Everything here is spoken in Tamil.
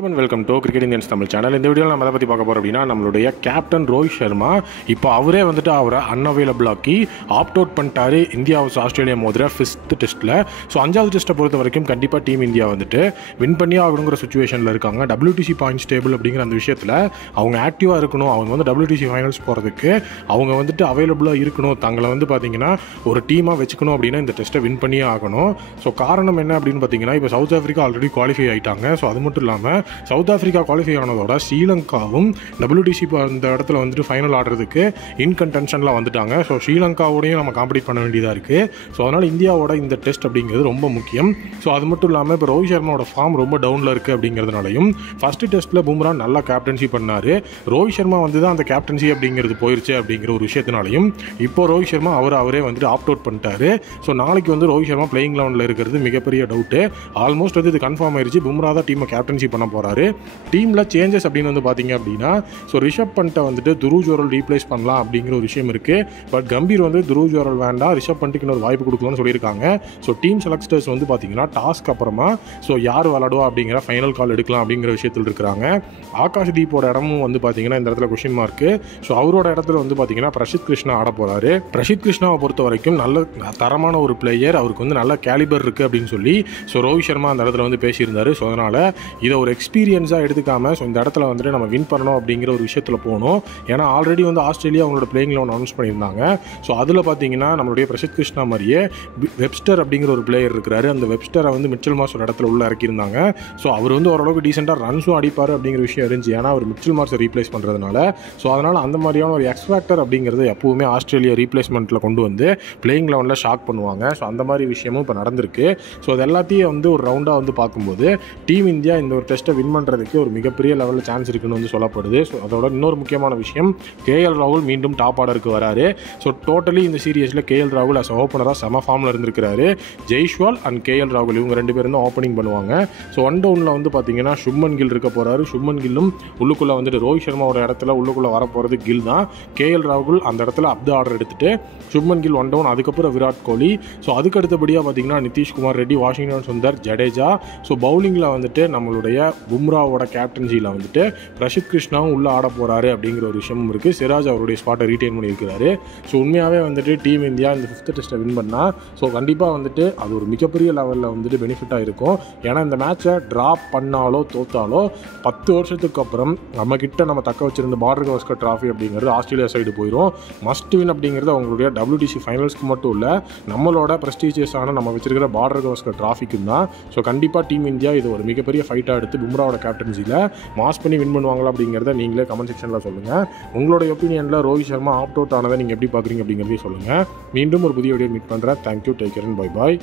Welcome to cricket Indians Tamil channel. இந்த வீடியோவில் நம்ம எதை பற்றி பார்க்க போகிறோம் அப்படின்னா, நம்மளுடைய கேப்டன் ரோஹித் சர்மா இப்போ அவரே வந்துட்டு அவரை அன்அவைலபிள் ஆக்கி ஆப்ட் அவுட் பண்ணிட்டாரு இந்தியா vs ஆஸ்திரேலியா மோதிர 5th டெஸ்ட்டில். ஸோ 5வது டெஸ்ட்டை பொறுத்த வரைக்கும் கண்டிப்பாக டீம் இந்தியா வந்துட்டு வின் பண்ணியே ஆகணுங்கிற சுச்சுவேஷனில் இருக்காங்க. WTC பாயிண்ட்ஸ் டேபிள் அப்படிங்கிற அந்த விஷயத்தில் அவங்க ஆக்டிவாக இருக்கணும். அவங்க வந்து WTC ஃபைனல்ஸ் போகிறதுக்கு அவங்க வந்துட்டு அவைலபிளாக இருக்கணும். தங்களை வந்து பார்த்தீங்கன்னா ஒரு டீமாக வச்சுக்கணும் அப்படின்னா இந்த டெஸ்ட்டை வின் பண்ணியே ஆகணும். ஸோ காரணம் என்ன அப்படின்னு பார்த்தீங்கன்னா, இப்போ சவுத் ஆஃப்ரிக்கா ஆல்ரெடி குவாலிஃபை ஆகிட்டாங்க. ஸோ அது மட்டும் இல்லாமல் சவுத் ஆஃப்ரிக்கா குவாலிஃபை ஆனதோட ஸ்ரீலங்காவும் WTC அந்த இடத்துல வந்துட்டு ஃபைனல் ஆடுறதுக்கு இன் கன்டென்ஷனில் வந்துட்டாங்க. ஸோ ஸ்ரீலங்காவோடையும் நம்ம காம்படிட் பண்ண வேண்டியதாக இருக்குது. ஸோ அதனால் இந்தியாவோட இந்த டெஸ்ட் அப்படிங்கிறது ரொம்ப முக்கியம். ஸோ அது மட்டும் இல்லாமல் இப்போ ரோஹித் சர்மாவோட ஃபார்ம் ரொம்ப டவுனில் இருக்குது அப்படிங்கிறதுனாலையும் ஃபஸ்ட்டு டெஸ்ட்டில் பும்ரா நல்லா கேப்டன்சி பண்ணார். ரோஹித் சர்மா வந்து தான் அந்த கேப்டன்சி அப்படிங்கிறது போயிருச்சு அப்படிங்கிற ஒரு விஷயத்தினாலையும் இப்போ ரோஹித் சர்மா அவரே வந்துட்டு ஆப்ட் அவுட் பண்ணிட்டாரு. ஸோ நாளைக்கு வந்து ரோஹித் சர்மா பிளேயிங் லெவனில் இருக்கிறது மிகப்பெரிய டவுட்டு. ஆல்மோஸ்ட் வந்து இது கன்ஃபார்ம் ஆயிடுச்சு. பும்ரா தான் டீமை கேப்டன்சி பண்ண போகிறாரு. டீமில் சேஞ்சஸ் அப்படின்னு வந்து பார்த்தீங்க அப்படின்னா, ஸோ ரிஷப் பண்ட்டை வந்துட்டு துருவ் ஜுரல் ரீப்ளேஸ் பண்ணலாம் அப்படிங்கிற ஒரு விஷயம் இருக்குது. பட் கம்பீர் வந்து துருவ் ஜுரல் வேண்டாம், ரிஷப் பண்ட்டுக்கு இன்னொரு வாய்ப்பு கொடுக்கலாம்னு சொல்லியிருக்காங்க. ஸோ டீம் செலக்டர்ஸ் வந்து பார்த்தீங்கன்னா டாஸ்க் அப்புறமா ஸோ யார் விளாடுவா அப்படிங்கிற ஃபைனல் கால் எடுக்கலாம் அப்படிங்கிற விஷயத்தில் இருக்கிறாங்க. ஆகாஷ் தீப்போட இடமும் வந்து பார்த்தீங்கன்னா இந்த இடத்துல கொஸ்டின் மார்க்கு. ஸோ அவரோட இடத்துல வந்து பார்த்தீங்கன்னா பிரசித் கிருஷ்ணா ஆட போகிறாரு. பிரசித் கிருஷ்ணாவை பொறுத்த வரைக்கும் நல்ல தரமான ஒரு பிளேயர், அவருக்கு வந்து நல்ல கேலிபர் இருக்குது அப்படின்னு சொல்லி ஸோ ரோஹித் சர்மா அந்த இடத்துல வந்து பேசியிருந்தார். ஸோ அதனால் இதை ஒரு எக்ஸ்பீரியன்ஸாக எடுத்துக்காமல் ஸோ இந்த இடத்துல வந்துட்டு நம்ம வின் பண்ணணும் அப்படிங்கிற ஒரு விஷயத்தில் போகணும். ஏன்னா ஆல்ரெடி வந்து ஆஸ்திரேலியா அவங்களோட பிளேயிங் லெவன் அனௌன்ஸ் பண்ணியிருந்தாங்க. ஸோ அதில் பார்த்தீங்கன்னா நம்மளுடைய பிரசித் கிருஷ்ணா மாதிரியே வெப்ஸ்டர் அப்படிங்கிற ஒரு பிளேயர் இருக்கிறாரு. அந்த வெப்ஸ்டரை வந்து மிச்சல் மார்ஸ் ஒரு இடத்துல உள்ள இறக்கியிருந்தாங்க. ஸோ அவர் வந்து ஓரளவுக்கு டீசெண்டாக ரன்ஸும் அடிப்பார் அப்படிங்கிற விஷயம் இருந்துச்சு. ஏன்னா அவர் மிச்சல் மார்ஸை ரீப்ளேஸ் பண்ணுறதுனால. ஸோ அதனால் அந்த மாதிரியான ஒரு எக்ஸ்பேக்டர் அப்படிங்கிறது எப்போவுமே ஆஸ்திரேலியா ரீப்ளேஸ்மெண்ட்டில் கொண்டு வந்து பிளேயிங் லெவனில் ஷாக் பண்ணுவாங்க. ஸோ அந்த மாதிரி விஷயமும் இப்போ நடந்திருக்கு. ஸோ அது எல்லாத்தையும் வந்து ஒரு ரவுண்டாக வந்து பார்க்கும்போது டீம் இந்தியா இந்த ஒரு டெஸ்ட்டை வின் பண்ணுறதுக்கு ஒரு மிகப்பெரிய லெவலில் சான்ஸ் இருக்குன்னு வந்து சொல்லப்படுது. ஸோ அதோட இன்னொரு முக்கியமான விஷயம், KL ராகுல் மீண்டும் டாப் ஆர்டருக்கு வராரு. ஸோ டோட்டலி இந்த சீரியஸில் KL ராகுல் அஸ் ஓப்பனராக செம ஃபார்மில் இருந்திருக்கிறாரு. ஜெய்ஷ்வால் அண்ட் KL ராகுல் இவங்க 2 பேரும் தான் ஓப்பனிங் பண்ணுவாங்க. ஸோ ஒன் டவுனில் வந்து பார்த்தீங்கன்னா சுப்மன் கில் இருக்க போகிறாரு. சுப்மன் கில்லும் உள்ளுக்குள்ளே வந்துட்டு ரோஹித் சர்மாவோட இடத்துல உள்ளுக்குள்ளே வரப்போகிறது கில் தான். KL ராகுல் அந்த இடத்துல அப்த ஆர்டர் எடுத்துட்டு சுப்மன் கில் ஒன் டவுன், அதுக்கப்புறம் விராட் கோலி. ஸோ அதுக்கு அடுத்தபடியாக பார்த்தீங்கன்னா நிதிஷ்குமார் ரெட்டி, வாஷிங்டன் சுந்தர், ஜடேஜா. ஸோ பவுலிங்கில் வந்துட்டு நம்மளுடைய பும்ராவோட கேப்டன்சியில் வந்துட்டு பிரசித் கிருஷ்ணாவும் உள்ளே ஆட போகிறாரு அப்படிங்கிற ஒரு விஷயமும் இருக்குது. சிராஜ் அவருடைய ஸ்பாட்டை ரீட்டைன் பண்ணியிருக்கிறாரு. ஸோ உண்மையாகவே வந்துட்டு டீம் இந்தியா இந்த 5th டெஸ்ட்டை வின் பண்ணால் ஸோ கண்டிப்பாக வந்துட்டு அது ஒரு மிகப்பெரிய லெவலில் வந்துட்டு பெனிஃபிட்டாக இருக்கும். ஏன்னா இந்த மேட்சை ட்ராப் பண்ணாலோ தோத்தாலோ 10 வருஷத்துக்கு அப்புறம் நம்மக்கிட்ட நம்ம தக்க வச்சிருந்த பார்டர் கவாஸ்கர் ட்ராஃபி அப்படிங்கிறது ஆஸ்திரேலியா சைடு போயிடும். மஸ்ட் வின் அப்படிங்கிறது அவங்களுடைய WTC ஃபைனல்ஸ்க்கு மட்டும் இல்லை, நம்மளோட ப்ரெஸ்டீஜியஸான நம்ம வச்சிருக்கிற பார்டர் கவாஸ்கர் ட்ராஃபிக்கும் தான். ஸோ கண்டிப்பாக டீம் இந்தியா இது ஒரு மிகப்பெரிய ஃபைட்டாக எடுத்து பும்ராவோட கேப்டன்சியில் மாஸ் பண்ணி வின் பண்ணுவாங்களா அப்படிங்கிறத நீங்களே கமெண்ட் செக்ஷனில் சொல்லுங்கள். உங்களோட ஒப்பீனியனில் ரோஹித் சர்மா ஆப்ட் அவுட் ஆனதை நீங்கள் எப்படி பார்க்குறீங்க அப்படிங்கிறதையும் சொல்லுங்கள். மீண்டும் ஒரு புதிய வீடியோ மீட் பண்ணுறேன். Thank you, take care and bye bye.